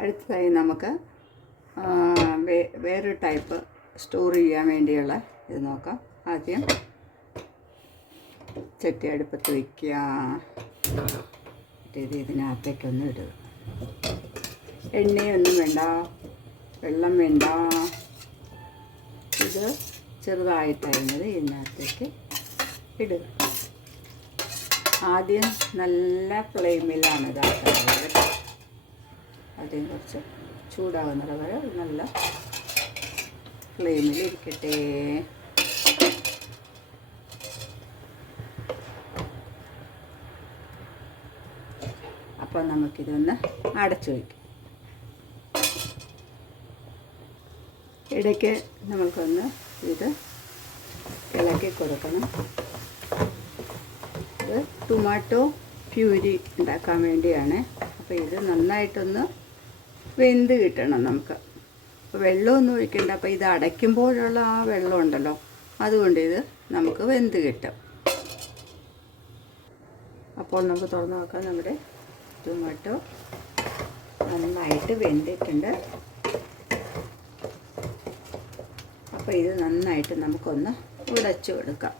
അടുത്തതായി നമുക്ക് വേറൊരു ടൈപ്പ് സ്റ്റോർ ചെയ്യാൻ വേണ്ടിയുള്ള ഇത് നോക്കാം. ആദ്യം ചട്ടി അടുപ്പത്ത് വയ്ക്കുക. ഇതിനകത്തേക്കൊന്ന് ഇടുക. എണ്ണയൊന്നും വേണ്ട, വെള്ളം വേണ്ട. ഇത് ചെറുതായിട്ടരിഞ്ഞത് ഇതിനകത്തേക്ക് ഇടുക. ആദ്യം നല്ല ഫ്ലെയിമിലാണ് ഇതാക്കുന്നത്. ആദ്യം കുറച്ച് ചൂടാകുന്നത് വരെ നല്ല ഫ്ലെയിമിൽ ഇരിക്കട്ടെ. അപ്പോൾ നമുക്കിതൊന്ന് അടച്ചു വയ്ക്കാം. ഇടയ്ക്ക് നമുക്കൊന്ന് ഇത് ഇളക്കി കൊടുക്കണം. ഇത് ടൊമാറ്റോ പ്യൂരി ഉണ്ടാക്കാൻ വേണ്ടിയാണ്. അപ്പോൾ ഇത് നന്നായിട്ടൊന്ന് വെന്ത് കിട്ടണം നമുക്ക്. അപ്പോൾ വെള്ളമൊന്നും ഒഴിക്കണ്ട. അപ്പോൾ ഇത് അടയ്ക്കുമ്പോഴുള്ള ആ വെള്ളം ഉണ്ടല്ലോ, അതുകൊണ്ട് ഇത് നമുക്ക് വെന്ത് കിട്ടും. അപ്പോൾ നമുക്ക് തുറന്ന് നോക്കാം. നമ്മുടെ ടൊമാറ്റോ നന്നായിട്ട് വെന്തിട്ടുണ്ട്. അപ്പോൾ ഇത് നന്നായിട്ട് നമുക്കൊന്ന് ഉടച്ചു കൊടുക്കാം.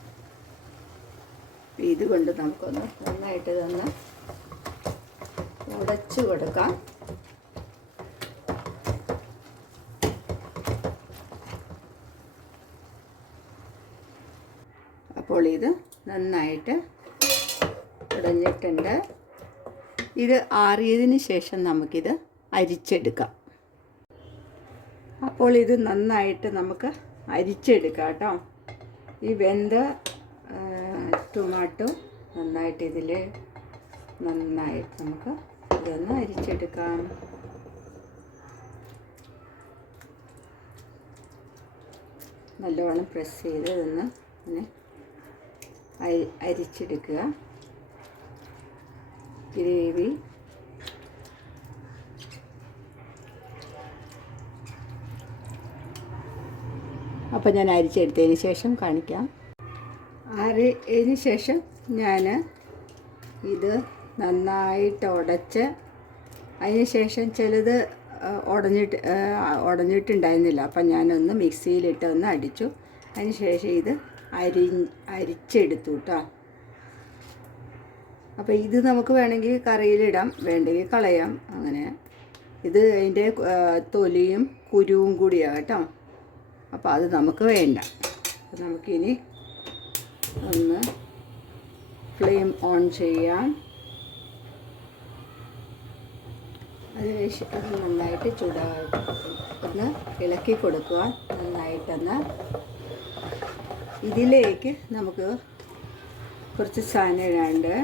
ഇതുകൊണ്ട് നമുക്കൊന്ന് നന്നായിട്ട് ഇതൊന്ന് ഉടച്ചു കൊടുക്കാം. അപ്പോൾ ഇത് നന്നായിട്ട് ഉടഞ്ഞിട്ടുണ്ട്. ഇത് ആറിയതിന് ശേഷം നമുക്കിത് അരിച്ചെടുക്കാം. അപ്പോൾ ഇത് നന്നായിട്ട് നമുക്ക് അരിച്ചെടുക്കാം കേട്ടോ. ഈ വെന്ത ടൊമാറ്റോ നന്നായിട്ട് ഇതിൽ നന്നായിട്ട് നമുക്ക് ഇതൊന്ന് അരിച്ചെടുക്കാം. നല്ലവണ്ണം പ്രസ് ചെയ്ത് ഇതൊന്ന് ഇങ്ങനെ അരിച്ചെടുക്കുക. ഗ്രേവി അപ്പോൾ ഞാൻ അരിച്ചെടുത്തതിന് ശേഷം കാണിക്കാം. അരിച്ചതിന് ശേഷം ഞാൻ ഇത് നന്നായിട്ട് ഉടച്ച്, അതിന് ശേഷം ചിലത് ഉടഞ്ഞിട്ടുണ്ടായിരുന്നില്ല. അപ്പം ഞാനൊന്ന് മിക്സിയിലിട്ട് ഒന്ന് അടിച്ചു. അതിന് ശേഷം ഇത് അരിച്ചെടുത്തു കേട്ടോ. അപ്പോൾ ഇത് നമുക്ക് വേണമെങ്കിൽ കറിയിലിടാം, വേണ്ടെങ്കിൽ കളയാം. അങ്ങനെ ഇത് അതിൻ്റെ തൊലിയും കുരുവും കൂടിയാണ് കേട്ടോ. അപ്പോൾ അത് നമുക്ക് വേണ്ട. അപ്പോൾ നമുക്കിനി ഒന്ന് ഫ്ലെയിം ഓൺ ചെയ്യാം. അത് നന്നായിട്ട് ഒന്ന് ഇളക്കി കൊടുക്കുക. നന്നായിട്ടൊന്ന് ഇതിലേക്ക് നമുക്ക് കുറച്ച് സാധനം ഇടാണ്ട്.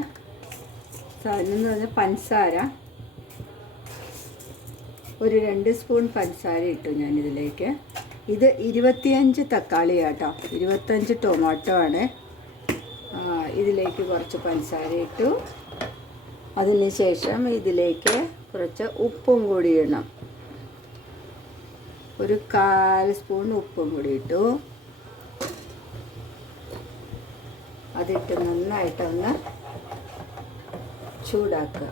സാധനം എന്ന് പറഞ്ഞാൽ പഞ്ചസാര, ഒരു 2 സ്പൂൺ പഞ്ചസാര ഇട്ടു ഞാനിതിലേക്ക്. ഇത് 25 തക്കാളി കേട്ടോ, 25 ടൊമാറ്റോ ആണ്. ഇതിലേക്ക് കുറച്ച് പഞ്ചസാര ഇട്ടു. അതിന് ശേഷം ഇതിലേക്ക് കുറച്ച് ഉപ്പും കൂടി ഇടണം. ഒരു 1/4 സ്പൂൺ ഉപ്പും കൂടി ഇട്ടു. അതിട്ട് നന്നായിട്ടൊന്ന് ചൂടാക്കുക.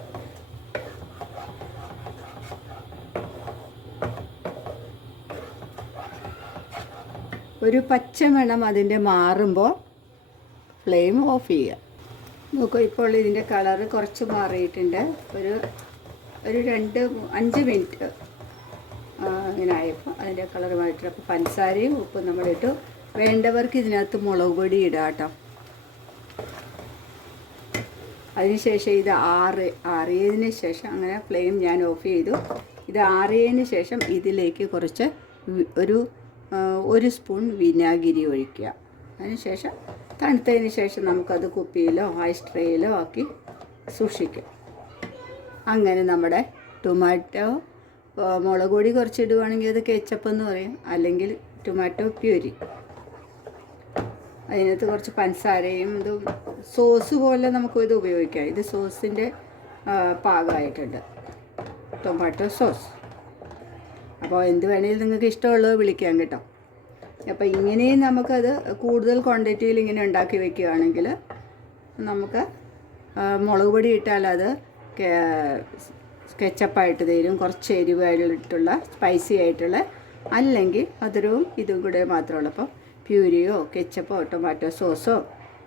ഒരു പച്ചമണം അതിൻ്റെ മാറുമ്പോൾ ഫ്ലെയിം ഓഫ് ചെയ്യുക. നോക്കൂ, ഇപ്പോൾ ഇതിൻ്റെ കളറ് കുറച്ച് മാറിയിട്ടുണ്ട്. ഒരു 5 മിനിറ്റ് ഇങ്ങനെ ആയപ്പോൾ അതിൻ്റെ കളർ മാറിയിട്ട്. അപ്പോൾ പഞ്ചസാരയും ഉപ്പും നമ്മളിട്ടു. വേണ്ടവർക്ക് ഇതിനകത്ത് മുളക് പൊടി ഇടാം കേട്ടോ. അതിനുശേഷം ഇത് ആറിയതിന് ശേഷം അങ്ങനെ ഫ്ലെയിം ഞാൻ ഓഫ് ചെയ്തു. ഇത് ആറിയതിന് ശേഷം ഇതിലേക്ക് കുറച്ച് ഒരു സ്പൂൺ വിനാഗിരി ഒഴിക്കുക. അതിനുശേഷം തണുത്തതിന് ശേഷം നമുക്കത് കുപ്പിയിലോ ഐസ് ട്രേയിലോ ആക്കി സൂക്ഷിക്കും. അങ്ങനെ നമ്മുടെ ടൊമാറ്റോ, മുളക് പൊടി കുറച്ച് ഇടുവാണെങ്കിൽ അത് കെച്ചപ്പ് എന്ന് പറയും, അല്ലെങ്കിൽ ടൊമാറ്റോ പ്യൂരി. അതിനകത്ത് കുറച്ച് പഞ്ചസാരയും ഇത് സോസ് പോലെ നമുക്കിത് ഉപയോഗിക്കാം. ഇത് സോസിൻ്റെ പാകമായിട്ടുണ്ട്, ടൊമാറ്റോ സോസ്. അപ്പോൾ എന്ത് വേണമെങ്കിലും നിങ്ങൾക്ക് ഇഷ്ടമുള്ളത് വിളിക്കാം കേട്ടോ. അപ്പോൾ ഇങ്ങനെയും നമുക്കത് കൂടുതൽ ക്വാണ്ടിറ്റിയിൽ ഇങ്ങനെ ഉണ്ടാക്കി വയ്ക്കുകയാണെങ്കിൽ നമുക്ക് മുളക് പൊടി ഇട്ടാൽ അത് കെച്ചപ്പായിട്ട് തരും, കുറച്ച് എരിവായിട്ടുള്ള സ്പൈസി ആയിട്ടുള്ള, അല്ലെങ്കിൽ മധുരവും ഇതും കൂടെ മാത്രമുള്ളൂ. അപ്പം പ്യൂരിയോ കെച്ചപ്പോ ടൊമാറ്റോ സോസോ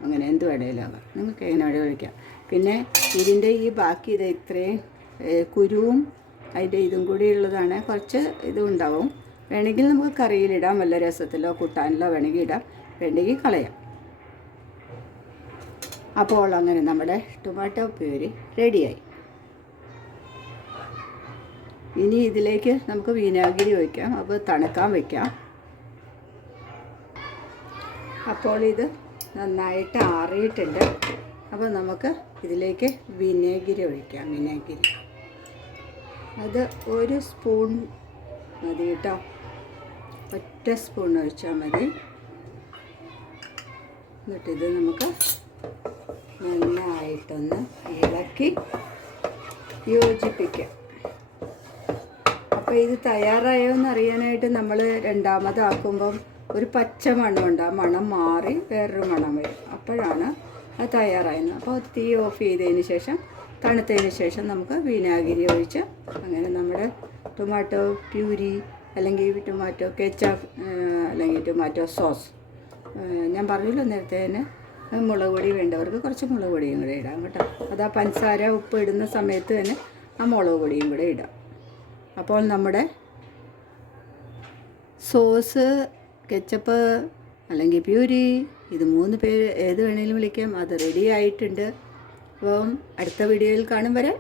അങ്ങനെ എന്ത് വേണേലും ആകാം, നിങ്ങൾക്ക് എങ്ങനെ വേണേലും ഒഴിക്കാം. പിന്നെ ഇതിൻ്റെ ഈ ബാക്കി ഇത് ഇത്രയും കുരുവും അതിൻ്റെ ഇതും കൂടി ഉള്ളതാണ്, കുറച്ച് ഇതും ഉണ്ടാവും. വേണമെങ്കിൽ നമുക്ക് കറിയിലിടാം, വല്ല രസത്തിലോ കൂട്ടാനിലോ വേണമെങ്കിൽ ഇടാം, വേണമെങ്കിൽ കളയാം. അപ്പോൾ അങ്ങനെ നമ്മുടെ ടൊമാറ്റോ പ്യൂരി റെഡിയായി. ഇനി ഇതിലേക്ക് നമുക്ക് വിനാഗിരി ഒഴിക്കാം, അപ്പോൾ തണുക്കാൻ വയ്ക്കാം. അപ്പോൾ ഇത് നന്നായിട്ട് ആറിയിട്ടുണ്ട്. അപ്പോൾ നമുക്ക് ഇതിലേക്ക് വിനാഗിരി ഒഴിക്കാം. വിനാഗിരി അത് 1 സ്പൂൺ മതി കേട്ടോ, ഒറ്റ സ്പൂൺ ഒഴിച്ചാൽ മതി. എന്നിട്ടിത് നമുക്ക് നന്നായിട്ടൊന്ന് ഇളക്കി യോജിപ്പിക്കാം. അപ്പോൾ ഇത് തയ്യാറായോ എന്ന് അറിയാനായിട്ട് നമ്മൾ രണ്ടാമതാക്കുമ്പം ഒരു പച്ച മണമുണ്ട്, ആ മണം മാറി വേറൊരു മണം വരും, അപ്പോഴാണ് അത് തയ്യാറായത്. അപ്പോൾ തീ ഓഫ് ചെയ്തതിന് ശേഷം തണുത്തതിന് ശേഷം നമുക്ക് വിനാഗിരി ഒഴിച്ച് അങ്ങനെ നമ്മുടെ ടൊമാറ്റോ പ്യൂരി അല്ലെങ്കിൽ ടൊമാറ്റോ കെച്ചപ്പ് അല്ലെങ്കിൽ ടൊമാറ്റോ സോസ്, ഞാൻ പറഞ്ഞല്ലോ നേരത്തെ തന്നെ, മുളക് പൊടി വേണ്ടവർക്ക് കുറച്ച് മുളക് പൊടിയും കൂടെ ഇടാം കേട്ടോ. അത് ആ പഞ്ചസാര ഉപ്പ് ഇടുന്ന സമയത്ത് തന്നെ ആ മുളക് പൊടിയും കൂടെ ഇടാം. അപ്പോൾ നമ്മുടെ സോസ്, കെച്ചപ്പ് അല്ലെങ്കിൽ പ്യൂരി, ഇത് 3 പേര് ഏത് വേണേലും വിളിക്കാം, അത് റെഡി ആയിട്ടുണ്ട്. അപ്പം അടുത്ത വീഡിയോയിൽ കാണും വരെ